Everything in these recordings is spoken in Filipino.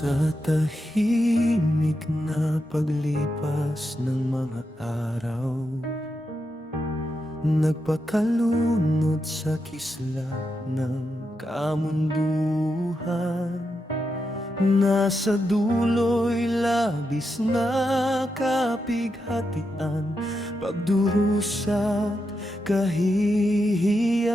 Sa tahimik na paglipas ng mga araw, nagpakalunod sa kislap ng kamunduhan. Nasa dulo'y labis na kapighatian, pagdurusa't kahihiyan.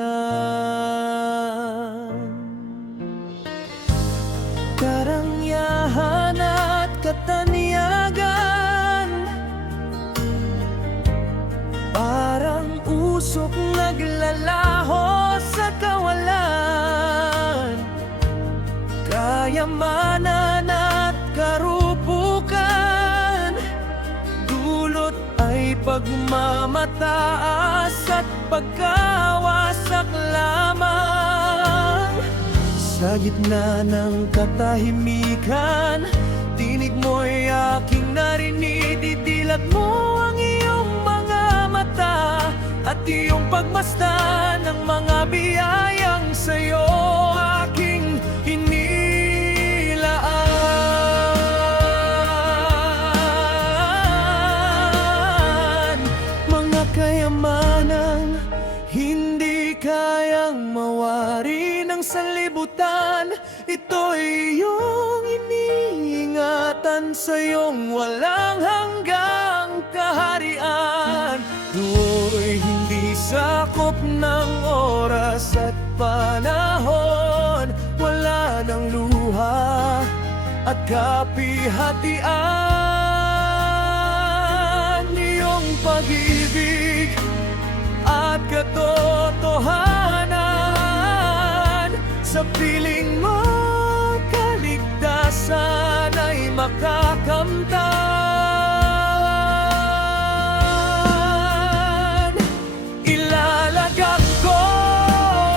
Karangyaan at katanyagan, parang usok naglalaho sa kawalan. Kayamanan at karupukan, dulot ay pagmamataas at pagkawasak lamang. Sa gitna ng katahimikan, tinig mo'y aking narinig. Didilat mo ang iyong mga mata at iyong pagmasdan ng mga biyayang sa'yo aking inilaan. Mga kayamanang hindi kayang mawari ng sanlibutan, ito'y iyong iniingatan sa iyong walang hanggang kaharian. Do'y hindi sakop ng oras at panahon, wala ng luha at kapihatian. Iyong pag-ibig at katotohanan, sa piling mo kaligtasan ay makakamtan. Ilalagak ko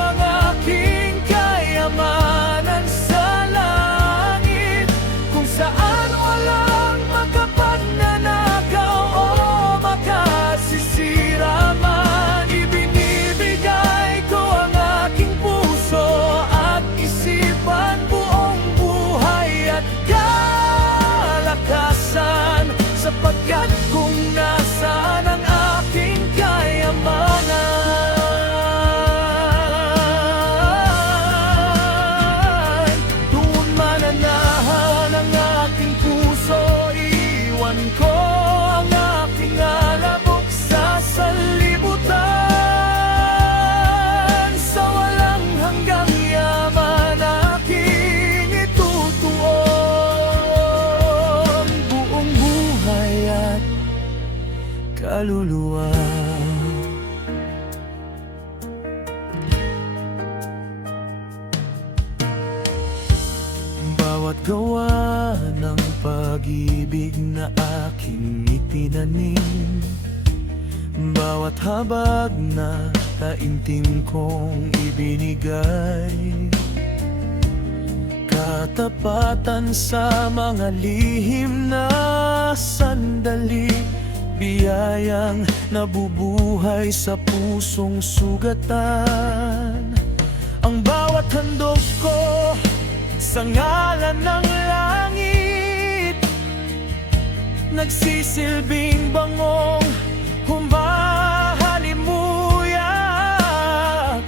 ang aking kayamanan sa langit, kung saan walang makapagnanakaw o makasisira man. Ibinibigay ko ang aking puso at isipan, buong buhay at kalakasan, sapagkat kung nasaan ang aking kayamanan, doon mananahan ang aking puso. Iwan ko ang aking alabok sa sanlibutan, sa walang hanggang yaman aking itutuon, buong buhay at kaluluwa. Bawat gawa ng pag-ibig na aking itinanim, bawat habag na taimtim kong ibinigay, katapatan sa mga lihim na sandali, biyayang nabubuhay sa pusong sugatan. Ang bawat handog ko sa ngalan ng langit, nagsisilbing bangong humahalimuyak.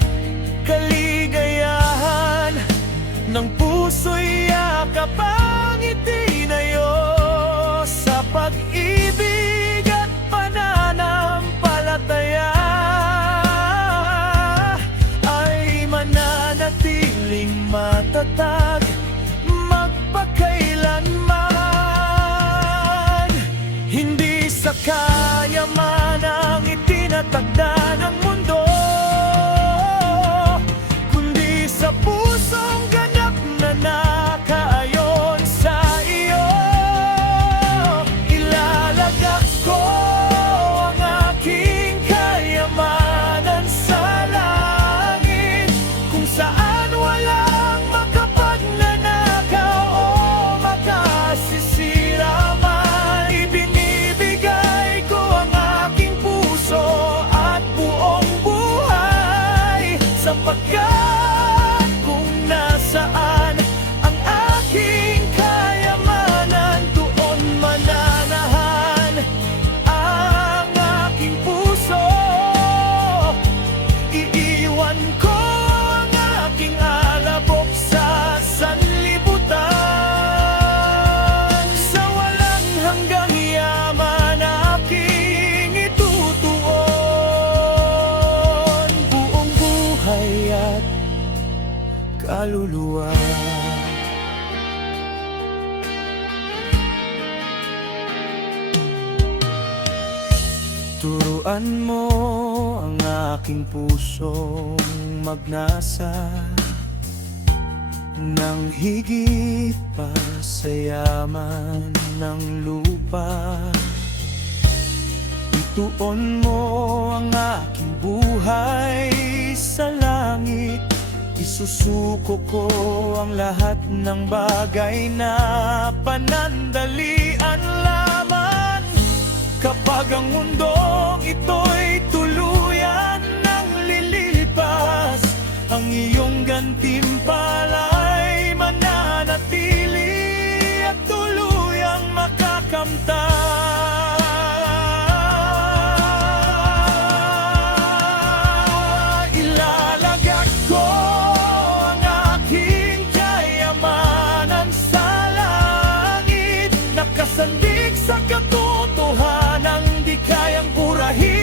Kaligayahan ng puso'y yakap ang itinayo, sa pag-ibig at pananampalataya ay mananatiling matatag magpakailanman. Hindi sa kayamanang itinatagda ng mundo, kundi sa pusong ganap na nakaayon sa iyo. Ilalagak ko ang aking kayamanan sa langit, kung saan walang makapagnanakaw o makasisira man. Ibinibigay ko ang aking puso at buong buhay, sapagkat kung nasaan ang aking kaya kaluluwa. Turuan mo ang aking pusong magnasa ng higit pa sa yaman ng lupa. Ituon mo ang aking buhay sa langit. Isusuko ko ang lahat ng bagay na panandalian lamang. Kapag ang mundong ito'y tuluyan ng lilipas, ang iyong gantimpala'y mananatili at tuluyang makakamtan. Ilalagak ko ang aking kayamanan sa langit, nakasandig sa katotohanan, di kayang burahin